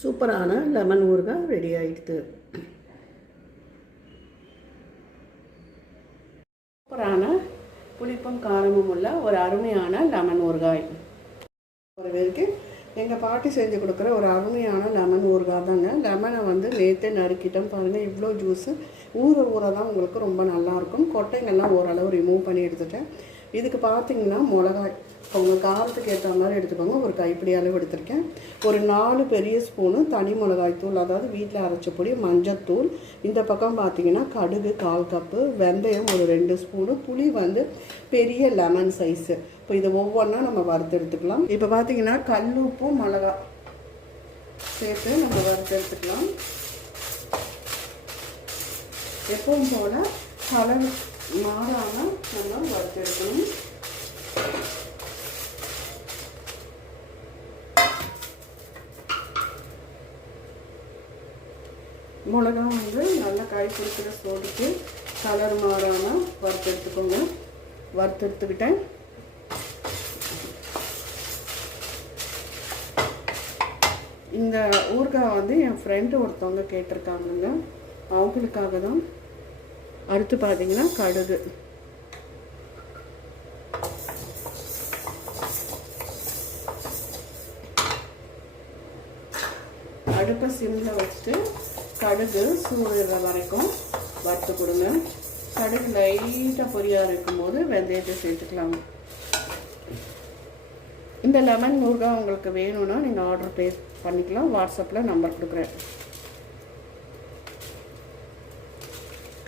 சூப்பரான லெமன் ஊறுகாய் ரெடி ஆயிடுது. சூப்பரான புளிப்பும் காரமும் உள்ள ஒரு அருமையான லெமன் ஊறுகாய். ஒரு பேருக்கு எங்கள் பாட்டி செஞ்சு கொடுக்குற ஒரு அருமையான லெமன் ஊறுகாய் தாங்க. லெமனை வந்து நேற்றே நறுக்கிட்டோம் பாருங்கள் இவ்வளோ ஜூஸு ஊற ஊற தான் உங்களுக்கு ரொம்ப நல்லாயிருக்கும் கொட்டைங்கள்லாம் ஓரளவு ரிமூவ் பண்ணி எடுத்துட்டேன். இதுக்கு பார்த்தீங்கன்னா மிளகாய். உங்கள் காரத்துக்கு ஏற்ற மாதிரி எடுத்துக்கோங்க. ஒரு கைப்பிடி அளவு எடுத்திருக்கேன். ஒரு நாலு பெரிய ஸ்பூனு தனி மிளகாய் தூள் அதாவது வீட்டில் அரைச்ச பொடி மஞ்சத்தூள் இந்த பக்கம் பார்த்தீங்கன்னா கடுகு கால் கப்பு வெந்தயம் ஒரு ரெண்டு ஸ்பூனு புளி வந்து பெரிய லெமன் சைஸு இப்போ இதை ஒவ்வொன்றா நம்ம வறுத்து எடுத்துக்கலாம். இப்போ பார்த்தீங்கன்னா கல்லுப்பும் மிளகா சேர்த்து நம்ம வறுத்து எடுத்துக்கலாம். எப்பவும் போல் கலர் மாறாமல் நம்ம வறுத்தெடுக்கணும். மிளகா வந்து நல்லா காய் பிடிக்கிற சோடிக்கு கலர் மாறாமல் வறுத்தெடுத்துக்கோங்க. வறுத்தெடுத்துக்கிட்டேன். இந்த ஊறுகாய் வந்து என் ஃப்ரெண்டு ஒருத்தவங்க கேட்டிருக்காங்கங்க. அவங்களுக்காக தான் அடுத்து பார்த்தீங்கன்னா கடுகு. அடுப்பை சிம்மில் வச்சுட்டு கடுகு சூடுற வரைக்கும் வறுத்து கொடுங்க. கடுகு லைட்டாக பொரியாக இருக்கும்போது வெந்தயத்தை சேர்த்துக்கலாம். இந்த லெமன் முருகா உங்களுக்கு வேணும்னா நீங்கள் ஆர்டர் பே பண்ணிக்கலாம். வாட்ஸ்அப்பில் நம்பர் கொடுக்குறேன்.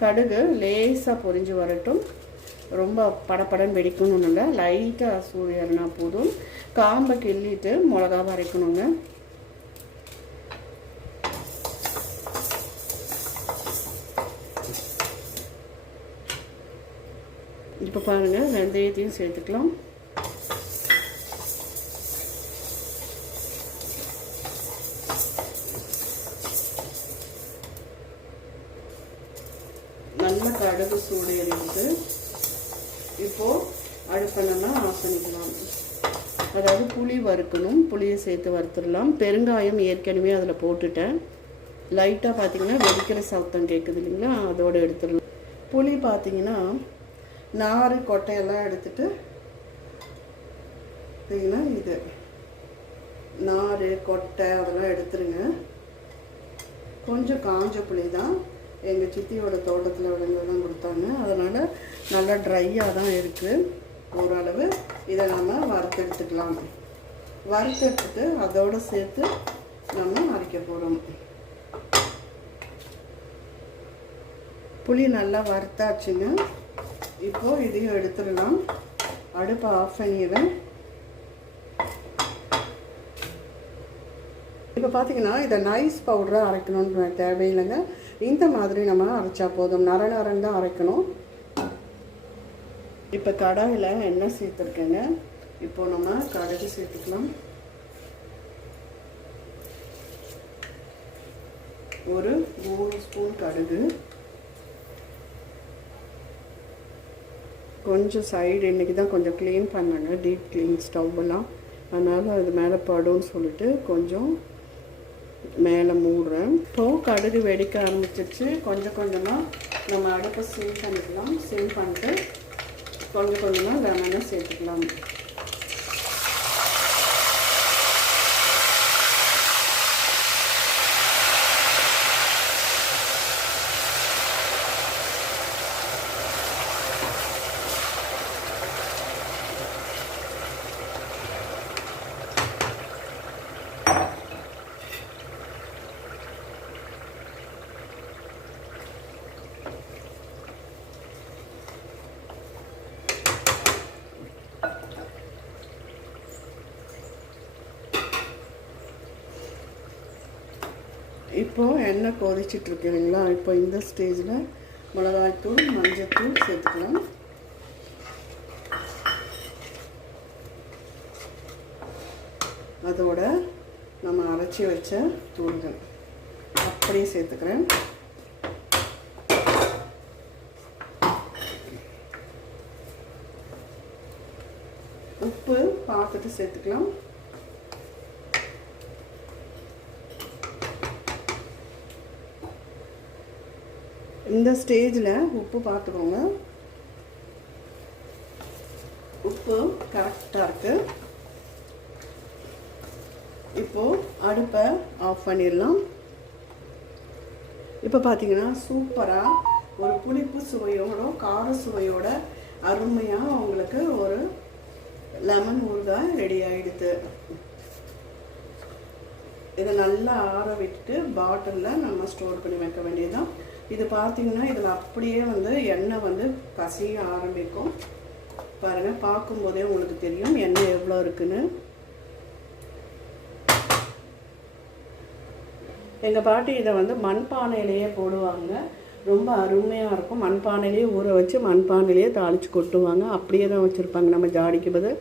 கடுகு லேசாக பொரிஞ்சு வரட்டும். ரொம்ப படப்படன்னு வெடிக்கணும்னு இல்லை லைட்டாக சூரியனா போதும். காம்பை கிள்ளிட்டு மிளகா வரைக்கணுங்க இப்போ பாருங்கள் வெந்தயத்தையும் சேர்த்துக்கலாம் நல்ல கடுகு சூடு எரியுது இப்போது அடுப்பை நம்ம ஆஃப் பண்ணிக்கலாம். அதாவது புளி வறுக்கணும் புளியை சேர்த்து வறுத்துடலாம். பெருங்காயம் ஏற்கனவே அதில் போட்டுட்டேன். லைட்டாக பார்த்தீங்கன்னா வெடிக்கிற சத்தம் கேட்குது இல்லைங்களா? அதோடு எடுத்துடலாம். புளி பார்த்தீங்கன்னா நார் கொட்டையெல்லாம் எடுத்துட்டு பார்த்தீங்கன்னா இது. நார் கொட்டை அதெல்லாம் எடுத்துருங்க. கொஞ்சம் காஞ்ச புளி தான். எங்கள் சித்தியோட தோட்டத்தில் விளைஞ்சது தான் கொடுத்தாங்க. அதனால் நல்லா ட்ரையாக தான் இருக்குது ஓரளவு இதை நம்ம வறுத்து எடுத்துக்கலாம். வறுத்து எடுத்துட்டு அதோடு சேர்த்து நம்ம அரைக்க போகிறோம் புளி நல்லா வறுத்தாச்சுங்க. இப்போது இதையும் எடுத்துடலாம். அடுப்பை ஆஃப் பண்ணிடுவேன் இப்போ பார்த்தீங்கன்னா இதை நைஸ் பவுடராக அரைக்கணும்னு தேவையில்லைங்க. இந்த மாதிரி நம்ம அரைச்சா போதும். நர நரன் தான் அரைக்கணும். இப்போ கடாயில் எண்ணெய் சேர்த்துருக்கேங்க. இப்போ நம்ம கடுகு சேர்த்துக்கலாம். ஒரு மூணு ஸ்பூன் கடுகு. கொஞ்சம் சைடு இன்றைக்கி தான் கொஞ்சம் க்ளீன் பண்ணாங்க. டீப் க்ளீன் ஸ்டவ்வெல்லாம் அதனால் அது மேலே படும்னு சொல்லிட்டு கொஞ்சம் மேலே மூடுறேன். இப்போது கடுகு வெடிக்க ஆரம்பிச்சிருச்சு. கொஞ்சம் கொஞ்சமாக நம்ம அடுப்பை சிம் பண்ணிக்கலாம். சிம் பண்ணிட்டு கொஞ்சம் கொஞ்சமாக லெமனை சேர்த்துக்கலாம். இப்போது எண்ணெய் கொதிச்சிட்ருக்கு இல்லைங்களா? இப்போ இந்த ஸ்டேஜில் மிளகாய்த்தூள் மஞ்சத்தூள் சேர்த்துக்கலாம். அதோட நம்ம அரைச்சி வச்ச தூள்கள் அப்படியே சேர்த்துக்கிறேன். உப்பு பார்த்துட்டு சேர்த்துக்கலாம். இந்த ஸ்டேஜில் உப்பு பார்த்துக்கோங்க. உப்பு கரெக்டாக இருக்குது இப்போது அடுப்பை ஆஃப் பண்ணிடலாம். இப்போ பார்த்தீங்கன்னா சூப்பராக ஒரு புளிப்பு சுவையோட கார சுவையோட அருமையாக உங்களுக்கு ஒரு லெமன் ஊறுகாய் ரெடி ஆகிடுது இதை நல்லா ஆற விட்டுட்டு பாட்டிலில் நம்ம ஸ்டோர் பண்ணி வைக்க வேண்டியதுதான். இது பார்த்தீங்கன்னா இதில் அப்படியே வந்து எண்ணெய் வந்து கசிய ஆரம்பிக்கும். பாருங்கள் பார்க்கும்போதே உங்களுக்கு தெரியும் எண்ணெய் எவ்வளோ இருக்குன்னு. எங்கள் பாட்டி இதை வந்து மண்பானையிலேயே போடுவாங்க. ரொம்ப அருமையாக இருக்கும். மண்பானையிலேயே ஊற வச்சு மண்பானையிலேயே தாளித்து கொட்டுவாங்க. அப்படியே தான் வச்சுருப்பாங்க. நம்ம ஜாடிக்கு பதில்.